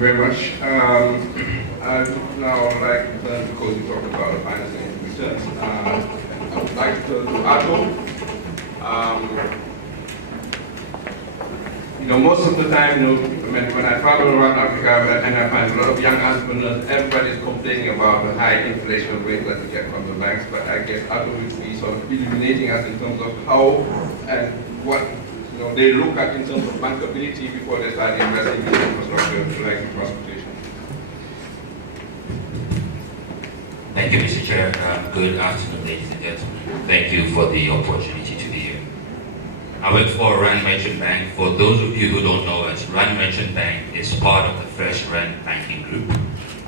you very much. I would now like to turn, because you talked about the financing returns, I would like to turn to Ato. Most of the time, when I travel around Africa and I find a lot of young entrepreneurs, everybody's complaining about the high inflation rate that we get from the banks, but I guess Ato will be sort of illuminating us in terms of how and what they look at in terms of bankability before they start investing in infrastructure like transportation. Thank you, Mr. Chair. Good afternoon, ladies and gentlemen. Thank you for the opportunity to be here. I work for Rand Merchant Bank. For those of you who don't know us, Rand Merchant Bank is part of the First Rand Banking Group.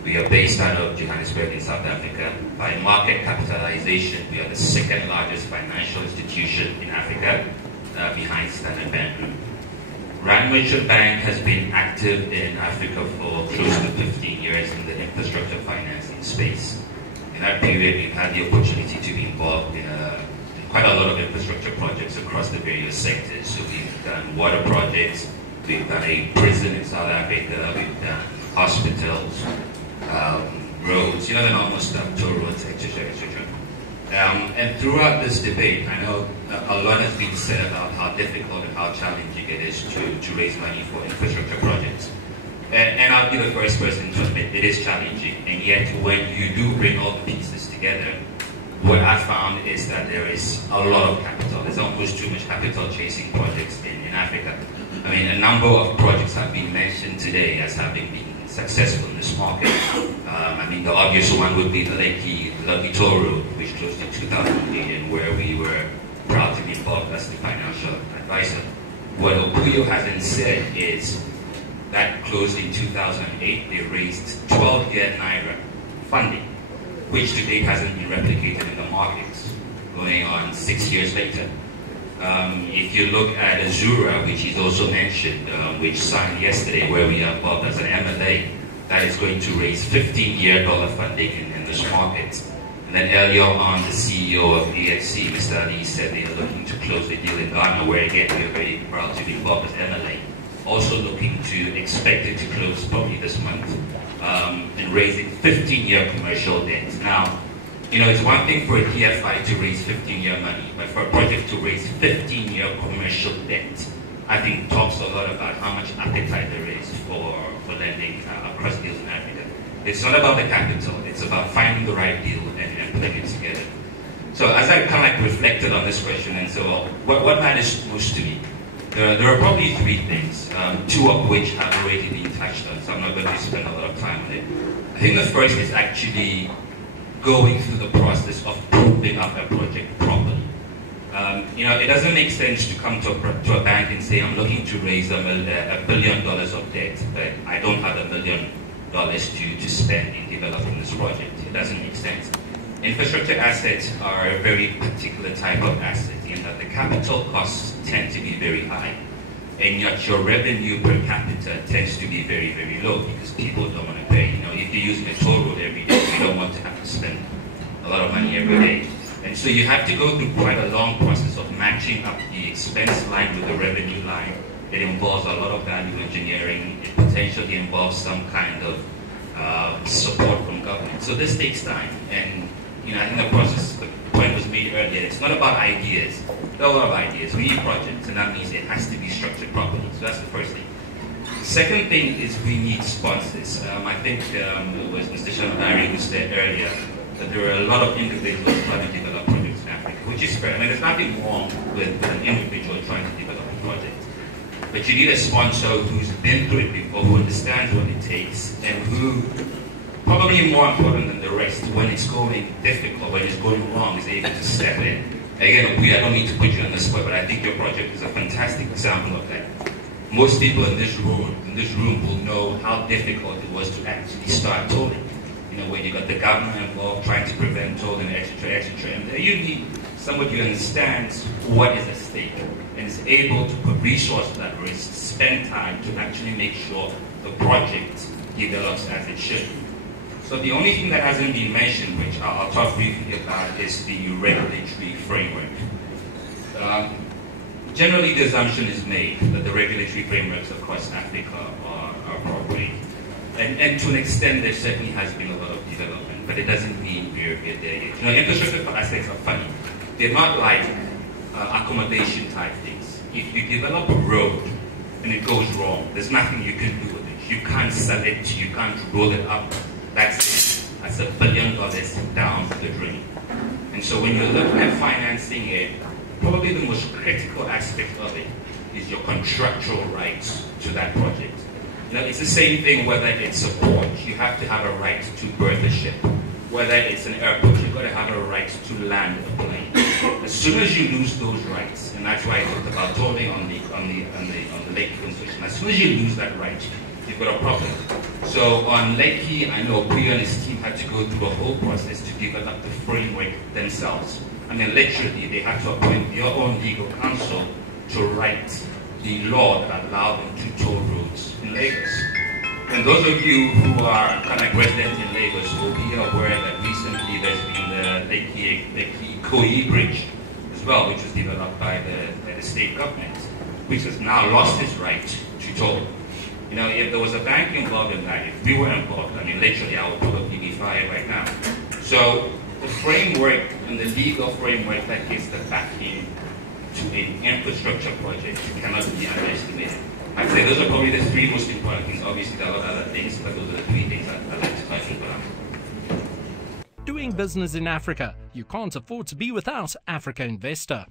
We are based out of Johannesburg in South Africa. By market capitalization, we are the second largest financial institution in Africa, behind Standard Bank Group. Rand Merchant Bank has been active in Africa for close to 15 years in the infrastructure financing space. In that period, we've had the opportunity to be involved in quite a lot of infrastructure projects across the various sectors. So we've done water projects, we've done a prison in South Africa, we've done hospitals, roads, the normal stuff, toll roads, etc., etc. And throughout this debate, I know a lot has been said about how difficult and how challenging it is to raise money for infrastructure projects. And I'll be the first person to admit it is challenging. And yet, when you do bring all the pieces together, what I found is that there is a lot of capital. There's almost too much capital chasing projects in Africa. I mean, a number of projects have been mentioned today as having been successful in this market. I mean, the obvious one would be the Lekki Toll Road, which closed in 2008, and where we were proud to be involved as the financial advisor. What Opuyo hasn't said is that closed in 2008, they raised 12-year Naira funding, which to date hasn't been replicated in the markets, going on 6 years later. If you look at Azura, which is also mentioned, which signed yesterday, where we are involved as an MLA, that is going to raise $15-year funding in this market. And then earlier on, the CEO of AFC, Mr. Ali, said they are looking to close the deal in Ghana, where again we are very proud to be involved as MLA. Also looking to, expected to close probably this month, and raising 15-year commercial debt. Now, it's one thing for a DFI to raise 15-year money, but for a project to raise 15-year commercial debt, I think talks a lot about how much appetite there is for lending across deals in Africa. It's not about the capital, it's about finding the right deal and putting it together. So as I kind of reflected on this question and so on, what matters most to me? There are probably three things, two of which have already been touched on, so I'm not going to spend a lot of time on it. I think the first is actually going through the process of proving up a project properly. It doesn't make sense to come to a bank and say, I'm looking to raise $1 billion of debt, but I don't have $1 million to spend in developing this project. It doesn't make sense. Infrastructure assets are a very particular type of asset in that the capital costs tend to be very high, and yet your revenue per capita tends to be very, very low because people don't want to pay. If you're using a toll road every day, you don't want to have to spend a lot of money every day. And so you have to go through quite a long process of matching up the expense line with the revenue line. It involves a lot of value engineering. It potentially involves some kind of support from government. So this takes time. And I think the point was made earlier. It's not about ideas. There are a lot of ideas. We need projects, and that means it has to be structured properly. So that's the first thing. The second thing is we need sponsors. I think it was Mr. Shamari who said earlier that there are a lot of individuals trying to develop projects in Africa, which is fair. I mean, there's nothing wrong with an individual trying to develop a project. But you need a sponsor who's been through it before, who understands what it takes, and who, probably more important than the rest, when it's going difficult, when it's going wrong, is able to step in. Again, I don't need to put you on the spot, but I think your project is a fantastic example of that. Most people in this room will know how difficult it was to actually start tolling. When you got the government involved trying to prevent tolling, etc., etc. And you need somebody who understands what is at stake and is able to put resources at risk, spend time to actually make sure the project develops as it should. So the only thing that hasn't been mentioned, which I'll talk briefly about, is the regulatory framework. Generally, the assumption is made that the regulatory frameworks across Africa are appropriate. And to an extent, there certainly has been a lot of development, but it doesn't mean we're there yet. You know, infrastructure aspects are funny. They're not like accommodation type things. If you develop a road and it goes wrong, there's nothing you can do with it. You can't sell it, you can't roll it up. That's $1 billion down the drain. And so when you're looking at financing it, probably the most critical aspect of it is your contractual rights to that project. You know, it's the same thing whether it's a port, you have to have a right to berth a ship. Whether it's an airport, you've got to have a right to land a plane. As soon as you lose those rights, and that's why I talked about tolling on the Lake concession, as soon as you lose that right, you've got a problem. So on Lekki, I know Priya and his team had to go through a whole process to develop the framework themselves. I mean, literally, they had to appoint their own legal counsel to write the law that allowed them to toll roads in Lagos. And those of you who are kind of resident in Lagos will be aware that recently there's been the Lekki Koi Bridge as well, which was developed by the state government, which has now lost its right to toll. You know, if there was a bank involved in that, if we were involved, I mean, literally, I would probably be fired right now. So the framework and the legal framework that gives the backing to an infrastructure project cannot be underestimated. I'd say those are probably the three most important things. Obviously, there are a lot of other things, but those are the three things I'd like to touch on. Doing business in Africa, you can't afford to be without Africa Investor.